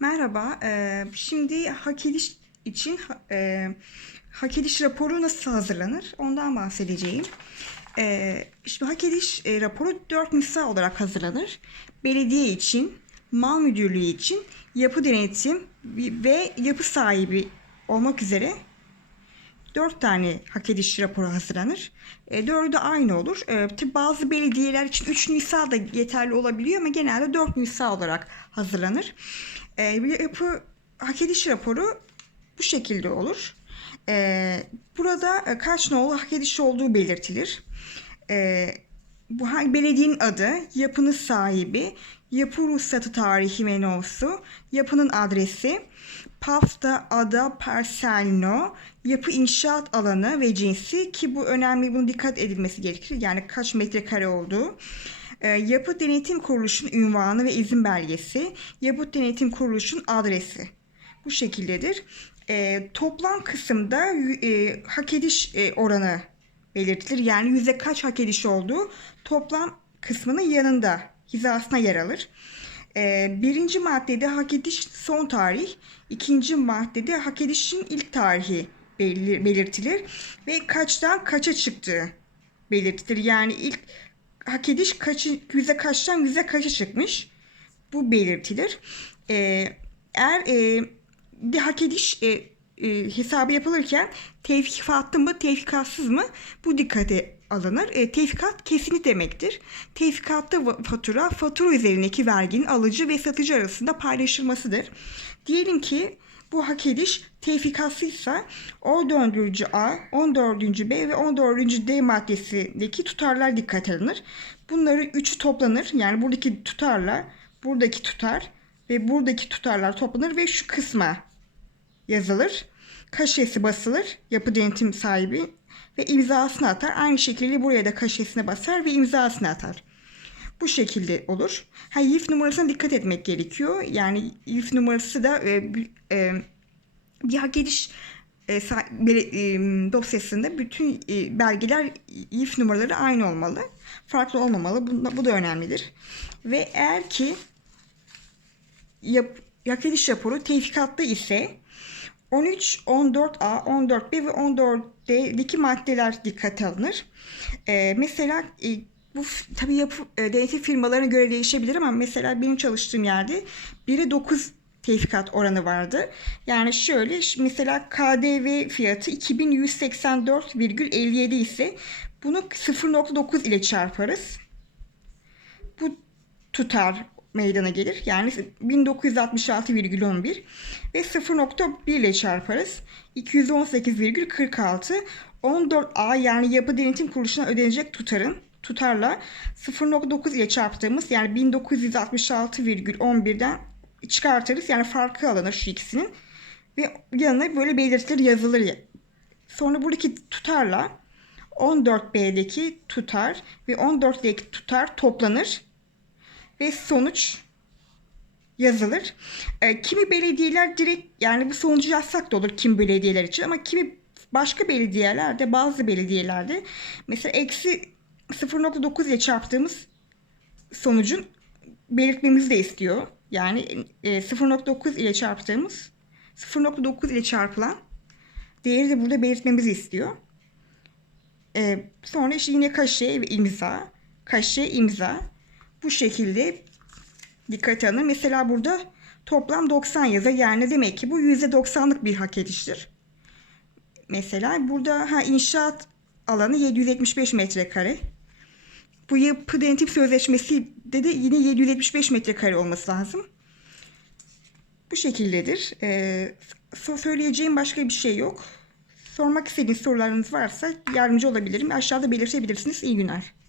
Merhaba. eee, Şimdi hak ediş için eee, hak ediş raporu nasıl hazırlanır? Ondan bahsedeceğim. Eee, Şimdi hak ediş e, raporu 4 misal olarak hazırlanır. Belediye için, mal müdürlüğü için, yapı denetim ve yapı sahibi olmak üzere dört tane hak ediş raporu hazırlanır. E, dördü de aynı olur. E, tabii bazı belediyeler için 3 Nisan da yeterli olabiliyor ama genelde 4 Nisan olarak hazırlanır. E, yapı hak ediş raporu bu şekilde olur. E, burada e, kaç nolu hak ediş olduğu belirtilir. E, bu hangi belediyenin adı, yapının sahibi, yapı ruhsatı tarihi ve yapının adresi, pafta, ada, parsel yapı inşaat alanı ve cinsi ki bu önemli bunu dikkat edilmesi gerekir. Yani kaç metrekare olduğu. E, yapı denetim kuruluşun ünvanı ve izin belgesi, yapı denetim kuruluşun adresi. Bu şekildedir. E, toplam kısımda e, hak ediş e, oranı belirtilir. Yani yüzde kaç hak ediş olduğu toplam kısmının yanında hizasına yer alır. Ee, birinci maddede hak ediş son tarih, ikinci maddede hak edişin ilk tarihi belir- belirtilir ve kaçtan kaça çıktığı belirtilir. Yani ilk hak ediş kaçı, yüzde kaçtan yüzde kaça çıkmış bu belirtilir. Ee, eğer e, bir hak ediş e, e, hesabı yapılırken tevkifatlı mı tevfikatsız mı bu dikkate alınır. E, tevfikat kesinlik demektir. Tevfikatta fatura fatura üzerindeki verginin alıcı ve satıcı arasında paylaşılmasıdır. Diyelim ki bu hak ediş tevfikatsızsa 14. A, 14. B ve 14. D maddesindeki tutarlar dikkate alınır. Bunları üçü toplanır. Yani buradaki tutarla buradaki tutar ve buradaki tutarlar toplanır ve şu kısma yazılır. Kaşesi basılır. Yapı denetim sahibi ve imzasını atar. Aynı şekilde buraya da kaşesine basar ve imzasını atar. Bu şekilde olur. Ha, YIF numarasına dikkat etmek gerekiyor. Yani YIF numarası da e, e, bir hak ediş e, e, dosyasında bütün e, belgeler YIF numaraları aynı olmalı. Farklı olmamalı. Bu, bu da önemlidir. Ve eğer ki yap, hak ediş raporu tevfikatlı ise 13, 14A, 14B ve 14D'deki maddeler dikkate alınır. Ee, mesela e, bu tabii yapı e, denetim firmalarına göre değişebilir ama mesela benim çalıştığım yerde 1'e 9 tevfikat oranı vardı. Yani şöyle mesela KDV fiyatı 2184,57 ise bunu 0.9 ile çarparız. Bu tutar meydana gelir. Yani 1966,11 ve 0.1 ile çarparız. 218,46 14A yani yapı denetim kuruluşuna ödenecek tutarın tutarla 0.9 ile çarptığımız yani 1966,11'den çıkartırız. Yani farkı alınır şu ikisinin. Ve yanına böyle belirtilir yazılır. ya- Sonra buradaki tutarla 14B'deki tutar ve 14'deki tutar toplanır ve sonuç yazılır. E, kimi belediyeler direkt yani bu sonucu yazsak da olur kim belediyeler için ama kimi başka belediyelerde bazı belediyelerde mesela eksi 0.9 ile çarptığımız sonucun belirtmemizi de istiyor. Yani e, 0.9 ile çarptığımız 0.9 ile çarpılan değeri de burada belirtmemizi istiyor. E, sonra işte yine kaşe ve imza, kaşe, imza bu şekilde dikkate alınır. Mesela burada toplam 90 yazar. Yani demek ki bu %90'lık bir hak ediştir. Mesela burada ha, inşaat alanı 775 metrekare. Bu yapı denetim sözleşmesi de, de yine 775 metrekare olması lazım. Bu şekildedir. Ee, söyleyeceğim başka bir şey yok. Sormak istediğiniz sorularınız varsa yardımcı olabilirim. Aşağıda belirtebilirsiniz. İyi günler.